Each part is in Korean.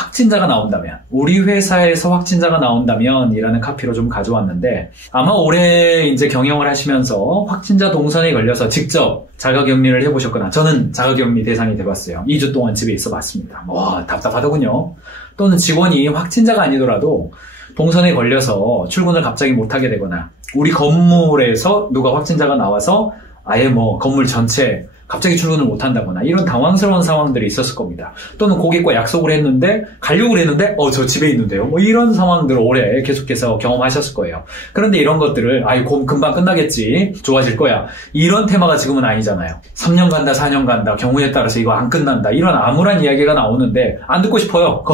확진자가 나온다면, 우리 회사에서 확진자가 나온다면 이라는 카피로 좀 가져왔는데, 아마 올해 이제 경영을 하시면서 확진자 동선에 걸려서 직접 자가격리를 해보셨거나, 저는 자가격리 대상이 돼봤어요. 2주 동안 집에 있어 봤습니다. 와, 답답하더군요. 또는 직원이 확진자가 아니더라도 동선에 걸려서 출근을 갑자기 못하게 되거나, 우리 건물에서 누가 확진자가 나와서 아예 뭐 건물 전체 갑자기 출근을 못한다거나 이런 당황스러운 상황들이 있었을 겁니다. 또는 고객과 약속을 했는데 가려고 했는데 저 집에 있는데요. 뭐 이런 상황들을 올해 계속해서 경험하셨을 거예요. 그런데 이런 것들을 금방 끝나겠지, 좋아질 거야, 이런 테마가 지금은 아니잖아요. 3년 간다, 4년 간다, 경우에 따라서 이거 안 끝난다, 이런 암울한 이야기가 나오는데 안 듣고 싶어요.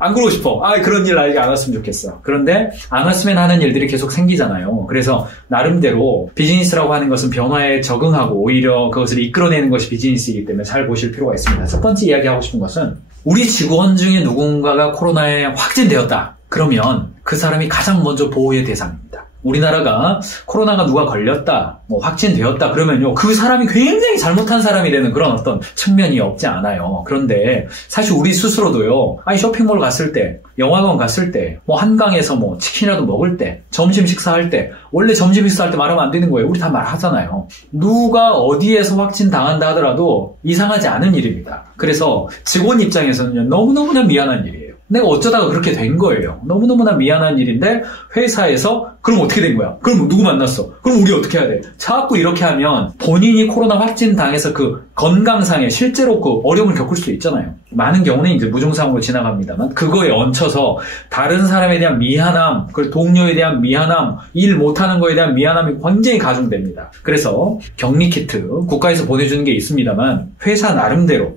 안 그러고 싶어. 그런 일 아직 안 왔으면 좋겠어. 그런데 안 왔으면 하는 일들이 계속 생기잖아요. 그래서 나름대로 비즈니스라고 하는 것은 변화에 적응하고 오히려 그것을 이끌어내는 것이 비즈니스이기 때문에 잘 보실 필요가 있습니다. 첫 번째 이야기하고 싶은 것은, 우리 직원 중에 누군가가 코로나에 확진되었다. 그러면 그 사람이 가장 먼저 보호의 대상입니다. 우리나라가 코로나가 누가 걸렸다, 확진되었다 그러면요, 그 사람이 굉장히 잘못한 사람이 되는 그런 어떤 측면이 없지 않아요. 그런데 사실 우리 스스로도요, 쇼핑몰 갔을 때, 영화관 갔을 때, 한강에서 치킨이라도 먹을 때, 점심 식사할 때, 원래 점심 식사할 때 말하면 안 되는 거예요. 우리 다 말하잖아요. 누가 어디에서 확진 당한다 하더라도 이상하지 않은 일입니다. 그래서 직원 입장에서는요, 너무너무나 미안한 일이에요. 내가 어쩌다가 그렇게 된 거예요. 너무너무나 미안한 일인데, 회사에서 그럼 어떻게 된 거야? 그럼 누구 만났어? 그럼 우리 어떻게 해야 돼? 자꾸 이렇게 하면 본인이 코로나 확진 당해서 그 건강상에 실제로 그 어려움을 겪을 수도 있잖아요. 많은 경우는 이제 무증상으로 지나갑니다만, 그거에 얹혀서 다른 사람에 대한 미안함, 그리고 동료에 대한 미안함, 일 못하는 거에 대한 미안함이 굉장히 가중됩니다. 그래서 격리 키트 국가에서 보내주는 게 있습니다만, 회사 나름대로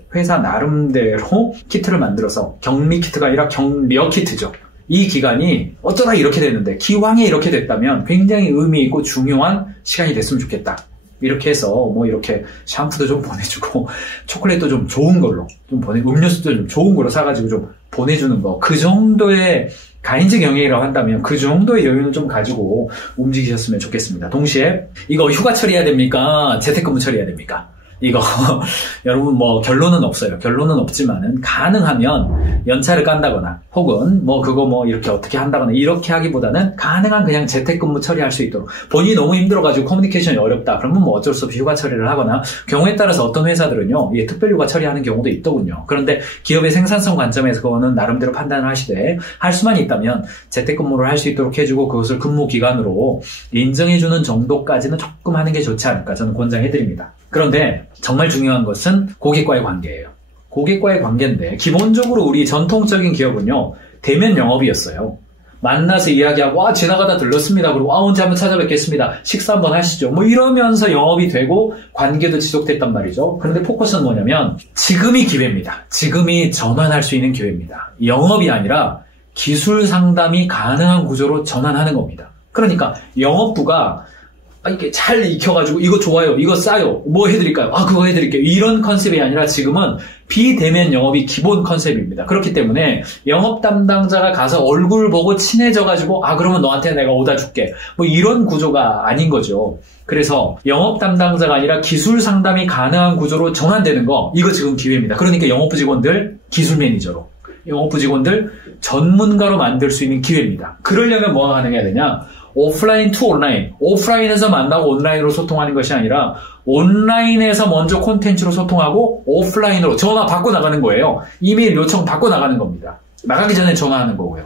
키트를 만들어서, 격리 키트가 아니라 격려 키트죠. 이 기간이 어쩌다 이렇게 됐는데, 기왕에 이렇게 됐다면 굉장히 의미 있고 중요한 시간이 됐으면 좋겠다. 이렇게 해서 이렇게 샴푸도 좀 보내주고, 초콜릿도 좀 좋은 걸로 좀 음료수도 좀 좋은 걸로 사가지고 좀 보내주는 거, 그 정도의 가인즈 경영이라고 한다면 그 정도의 여유는 좀 가지고 움직이셨으면 좋겠습니다. 동시에 이거 휴가 처리해야 됩니까? 재택근무 처리해야 됩니까? 이거 여러분 결론은 없어요. 결론은 없지만은 가능하면 연차를 깐다거나 혹은 그거 이렇게 어떻게 한다거나 이렇게 하기보다는 가능한 그냥 재택근무 처리할 수 있도록, 본인이 너무 힘들어가지고 커뮤니케이션이 어렵다 그러면 어쩔 수 없이 휴가 처리를 하거나, 경우에 따라서 어떤 회사들은요 특별 휴가 처리하는 경우도 있더군요. 그런데 기업의 생산성 관점에서 그거는 나름대로 판단을 하시되, 할 수만 있다면 재택근무를 할 수 있도록 해주고 그것을 근무 기간으로 인정해주는 정도까지는 조금 하는 게 좋지 않을까 저는 권장해드립니다. 그런데 정말 중요한 것은 고객과의 관계예요. 고객과의 관계인데, 기본적으로 우리 전통적인 기업은요, 대면 영업이었어요. 만나서 이야기하고, 지나가다 들렀습니다. 그리고, 언제 한번 찾아뵙겠습니다. 식사 한번 하시죠. 이러면서 영업이 되고, 관계도 지속됐단 말이죠. 그런데 포커스는 뭐냐면, 지금이 기회입니다. 지금이 전환할 수 있는 기회입니다. 영업이 아니라 기술 상담이 가능한 구조로 전환하는 겁니다. 그러니까, 영업부가 이렇게 잘 익혀가지고, 이거 좋아요, 이거 싸요, 뭐 해드릴까요? 그거 해드릴게요. 이런 컨셉이 아니라 지금은 비대면 영업이 기본 컨셉입니다. 그렇기 때문에 영업 담당자가 가서 얼굴 보고 친해져가지고, 그러면 너한테 내가 오다 줄게, 이런 구조가 아닌 거죠. 그래서 영업 담당자가 아니라 기술 상담이 가능한 구조로 전환되는 거, 이거 지금 기회입니다. 그러니까 영업부 직원들 기술 매니저로, 영업부 직원들 전문가로 만들 수 있는 기회입니다. 그러려면 뭐가 가능해야 되냐? 오프라인 투 온라인, 오프라인에서 만나고 온라인으로 소통하는 것이 아니라 온라인에서 먼저 콘텐츠로 소통하고 오프라인으로 전화 받고 나가는 거예요. 이메일 요청 받고 나가는 겁니다. 나가기 전에 전화하는 거고요.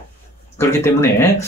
그렇기 때문에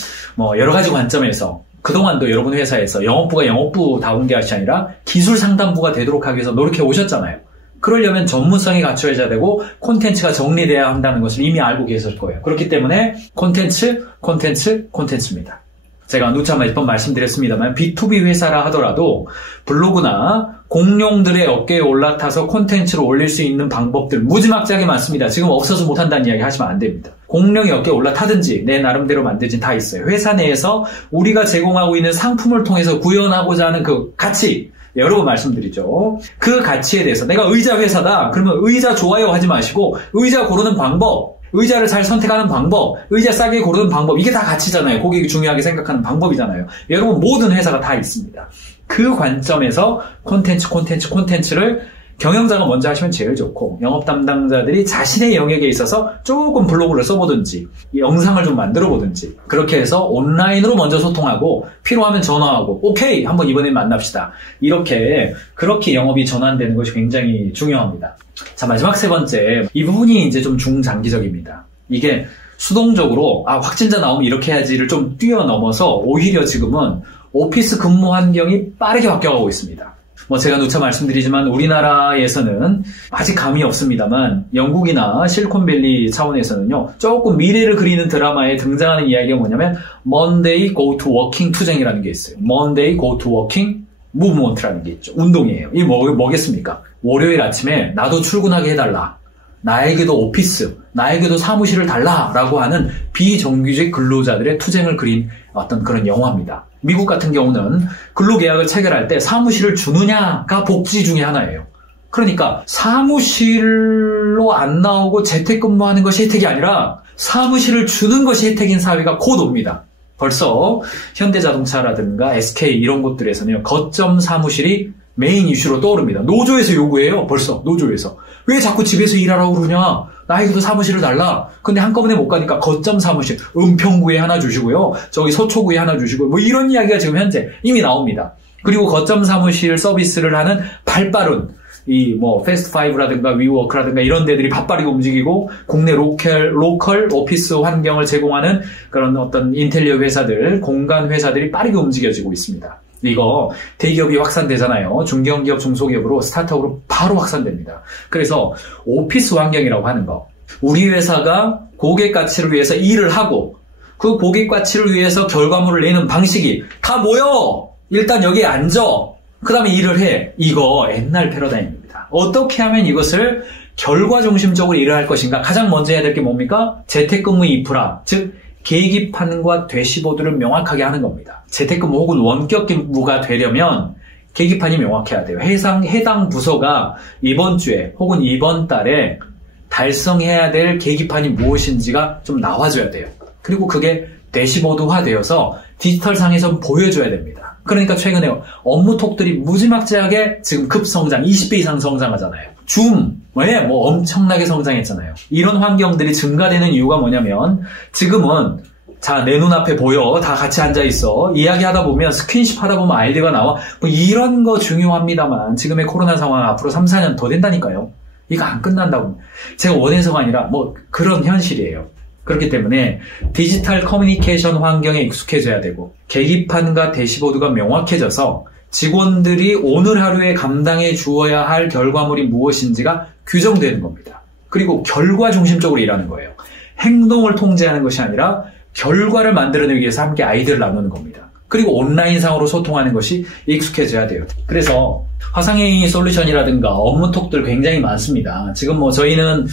여러 가지 관점에서 그동안도 여러분 회사에서 영업부가 영업부다운 게 아니라 기술 상담부가 되도록 하기 위해서 노력해 오셨잖아요. 그러려면 전문성이 갖춰져야 되고 콘텐츠가 정리돼야 한다는 것을 이미 알고 계실 거예요. 그렇기 때문에 콘텐츠입니다. 제가 누차 몇 번 말씀드렸습니다만, B2B 회사라 하더라도 블로그나 공룡들의 어깨에 올라타서 콘텐츠를 올릴 수 있는 방법들 무지막지하게 많습니다. 지금 없어서 못한다는 이야기 하시면 안 됩니다. 공룡의 어깨에 올라타든지 내 나름대로 만들진 다 있어요. 회사 내에서 우리가 제공하고 있는 상품을 통해서 구현하고자 하는 그 가치, 여러 번 말씀드리죠. 그 가치에 대해서, 내가 의자 회사다 그러면 의자 좋아요 하지 마시고, 의자 고르는 방법, 의자를 잘 선택하는 방법, 의자 싸게 고르는 방법, 이게 다 가치잖아요. 고객이 중요하게 생각하는 방법이잖아요. 여러분 모든 회사가 다 있습니다. 그 관점에서 콘텐츠를 경영자가 먼저 하시면 제일 좋고 영업 담당자들이 자신의 영역에 있어서 조금 블로그를 써보든지 영상을 좀 만들어 보든지 그렇게 해서 온라인으로 먼저 소통하고 필요하면 전화하고 오케이 한번 이번엔 만납시다. 그렇게 영업이 전환되는 것이 굉장히 중요합니다. 자, 마지막 세 번째, 이 부분이 이제 좀 중장기적입니다. 이게 수동적으로 확진자 나오면 이렇게 해야지를 좀 뛰어넘어서 오히려 지금은 오피스 근무 환경이 빠르게 바뀌어가고 있습니다. 제가 누차 말씀드리지만 우리나라에서는 아직 감이 없습니다만 영국이나 실리콘밸리 차원에서는요, 조금 미래를 그리는 드라마에 등장하는 이야기가 뭐냐면 Monday Go to Working 투쟁이라는 게 있어요. Monday Go to Working Movement라는 게 있죠. 운동이에요. 이게 뭐겠습니까? 월요일 아침에 나도 출근하게 해달라. 나에게도 오피스, 나에게도 사무실을 달라라고 하는 비정규직 근로자들의 투쟁을 그린 어떤 그런 영화입니다. 미국 같은 경우는 근로계약을 체결할 때 사무실을 주느냐가 복지 중에 하나예요. 그러니까 사무실로 안 나오고 재택근무하는 것이 혜택이 아니라 사무실을 주는 것이 혜택인 사회가 곧 옵니다. 벌써 현대자동차라든가 SK 이런 곳들에서는 거점 사무실이 메인 이슈로 떠오릅니다. 노조에서 요구해요. 벌써 노조에서. 왜 자꾸 집에서 일하라고 그러냐. 나에게도 사무실을 달라. 근데 한꺼번에 못 가니까 거점 사무실, 은평구에 하나 주시고요. 저기 서초구에 하나 주시고 이런 이야기가 지금 현재 이미 나옵니다. 그리고 거점 사무실 서비스를 하는 발빠른 패스트5라든가 위워크라든가 이런 데들이 바빠르게 움직이고 국내 로컬 오피스 환경을 제공하는 그런 어떤 인테리어 회사들, 공간 회사들이 빠르게 움직여지고 있습니다. 이거 대기업이 확산되잖아요. 중견기업, 중소기업으로 스타트업으로 바로 확산됩니다. 그래서 오피스 환경이라고 하는 거. 우리 회사가 고객 가치를 위해서 일을 하고 그 고객 가치를 위해서 결과물을 내는 방식이 다 모여! 일단 여기에 앉아! 그 다음에 일을 해. 이거 옛날 패러다임입니다. 어떻게 하면 이것을 결과 중심적으로 일을 할 것인가? 가장 먼저 해야 될 게 뭡니까? 재택근무 인프라, 즉 계기판과 대시보드를 명확하게 하는 겁니다. 재택근무 혹은 원격 근무가 되려면 계기판이 명확해야 돼요. 해당 부서가 이번 주에 혹은 이번 달에 달성해야 될 계기판이 무엇인지가 좀 나와줘야 돼요. 그리고 그게 대시보드화 되어서 디지털상에서 보여줘야 됩니다. 그러니까 최근에 업무톡들이 무지막지하게 지금 급성장, 20배 이상 성장하잖아요. 줌, 엄청나게 성장했잖아요. 이런 환경들이 증가되는 이유가 뭐냐면 지금은 자, 내 눈앞에 보여. 다 같이 앉아있어. 이야기하다 보면 스킨십 하다 보면 아이디어가 나와. 이런 거 중요합니다만 지금의 코로나 상황 앞으로 3, 4년 더 된다니까요. 이거 안 끝난다고. 제가 원해서가 아니라 그런 현실이에요. 그렇기 때문에 디지털 커뮤니케이션 환경에 익숙해져야 되고 계기판과 대시보드가 명확해져서 직원들이 오늘 하루에 감당해 주어야 할 결과물이 무엇인지가 규정되는 겁니다. 그리고 결과 중심적으로 일하는 거예요. 행동을 통제하는 것이 아니라 결과를 만들어내기 위해서 함께 아이디어를 나누는 겁니다. 그리고 온라인상으로 소통하는 것이 익숙해져야 돼요. 그래서 화상회의 솔루션이라든가 업무톡들 굉장히 많습니다. 지금 저희는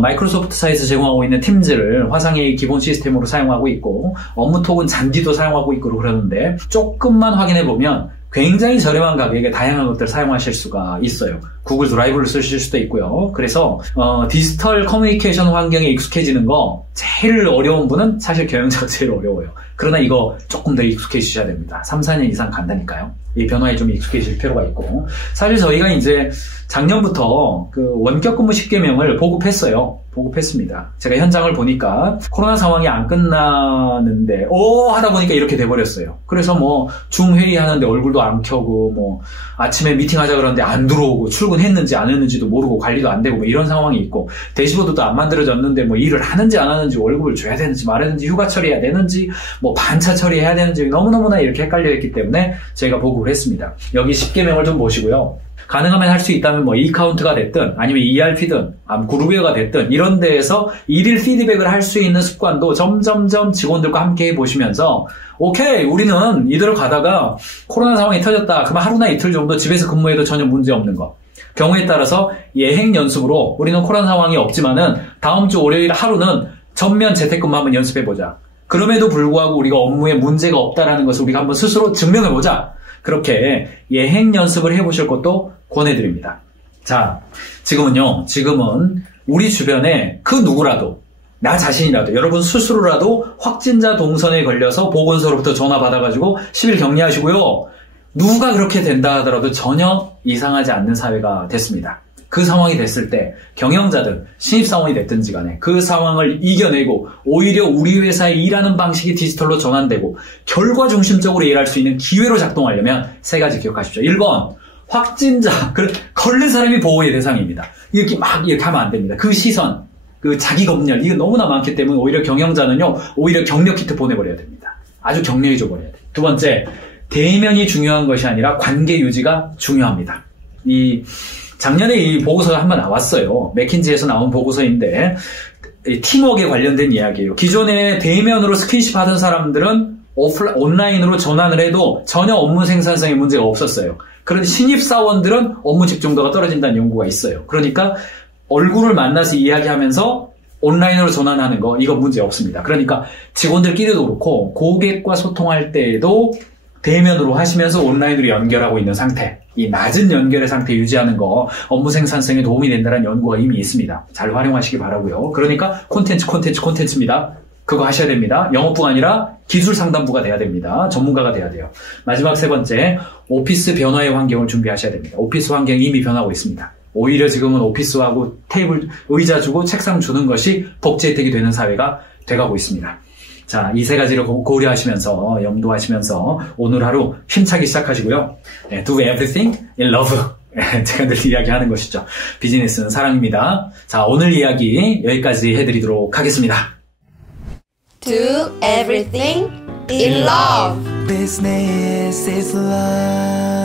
마이크로소프트 사이트에서 제공하고 있는 팀즈를 화상회의 기본 시스템으로 사용하고 있고 업무톡은 잔디도 사용하고 있고 그러는데 조금만 확인해보면 굉장히 저렴한 가격에 다양한 것들을 사용하실 수가 있어요. 구글 드라이브를 쓰실 수도 있고요. 그래서 디지털 커뮤니케이션 환경에 익숙해지는 거 제일 어려운 분은 사실 경영자가 제일 어려워요. 그러나 이거 조금 더 익숙해지셔야 됩니다. 3, 4년 이상 간다니까요. 이 변화에 좀 익숙해질 필요가 있고 사실 저희가 이제 작년부터 그 원격 근무 10개명을 보급했습니다. 제가 현장을 보니까 코로나 상황이 안 끝나는데 하다 보니까 이렇게 돼버렸어요. 그래서 줌 회의하는데 얼굴도 안 켜고 아침에 미팅하자 그러는데 안 들어오고 출근했는지 안 했는지도 모르고 관리도 안 되고 이런 상황이 있고 대시보드도 안 만들어졌는데 일을 하는지 안 하는지 월급을 줘야 되는지 말아야 되는지 휴가 처리해야 되는지 반차 처리해야 되는지 너무너무나 이렇게 헷갈려 있기 때문에 저희가 보급을 했습니다. 여기 10개명을 좀 보시고요. 가능하면 할 수 있다면 e카운트가 됐든 아니면 ERP든 그룹웨어가 됐든 이런 데에서 일일 피드백을 할 수 있는 습관도 점점점 직원들과 함께 해보시면서 오케이 우리는 이대로 가다가 코로나 상황이 터졌다 그러면 하루나 이틀 정도 집에서 근무해도 전혀 문제 없는 거 경우에 따라서 예행 연습으로 우리는 코로나 상황이 없지만은 다음 주 월요일 하루는 전면 재택근무 한번 연습해보자. 그럼에도 불구하고 우리가 업무에 문제가 없다라는 것을 우리가 한번 스스로 증명해보자. 그렇게 예행 연습을 해보실 것도 권해드립니다. 자, 지금은 우리 주변에 그 누구라도, 나 자신이라도, 여러분 스스로라도 확진자 동선에 걸려서 보건소로부터 전화 받아가지고 10일 격리하시고요. 누가 그렇게 된다 하더라도 전혀 이상하지 않는 사회가 됐습니다. 그 상황이 됐을 때 경영자든 신입사원이 됐든지 간에 그 상황을 이겨내고 오히려 우리 회사의 일하는 방식이 디지털로 전환되고 결과 중심적으로 일할 수 있는 기회로 작동하려면 세 가지 기억하십시오. 1번, 확진자, 걸린 사람이 보호의 대상입니다. 이렇게 하면 안 됩니다. 그 시선, 그 자기 검열, 이거 너무나 많기 때문에 오히려 경영자는요, 오히려 격려 키트 보내버려야 됩니다. 아주 격려해줘버려야 돼요. 두 번째, 대면이 중요한 것이 아니라 관계 유지가 중요합니다. 작년에 이 보고서가 한번 나왔어요. 맥킨지에서 나온 보고서인데 팀워크에 관련된 이야기예요. 기존에 대면으로 스킨십 하던 사람들은 온라인으로 전환을 해도 전혀 업무 생산성에 문제가 없었어요. 그런데 신입사원들은 업무 집중도가 떨어진다는 연구가 있어요. 그러니까 얼굴을 만나서 이야기하면서 온라인으로 전환하는 거 이거 문제 없습니다. 그러니까 직원들끼리도 그렇고 고객과 소통할 때에도 대면으로 하시면서 온라인으로 연결하고 있는 상태, 이 낮은 연결의 상태 유지하는 거 업무 생산성에 도움이 된다는 연구가 이미 있습니다. 잘 활용하시기 바라고요. 그러니까 콘텐츠입니다. 그거 하셔야 됩니다. 영업부가 아니라 기술 상담부가 돼야 됩니다. 전문가가 돼야 돼요. 마지막 세 번째, 오피스 변화의 환경을 준비하셔야 됩니다. 오피스 환경이 이미 변하고 있습니다. 오히려 지금은 오피스하고 테이블, 의자 주고 책상 주는 것이 복지 혜택이 되는 사회가 돼가고 있습니다. 자, 이 세 가지를 고려하시면서, 염두하시면서 오늘 하루 힘차게 시작하시고요. Do everything in love. 제가 늘 이야기하는 것이죠. 비즈니스는 사랑입니다. 자, 오늘 이야기 여기까지 해드리도록 하겠습니다. Do everything in love. Business is love.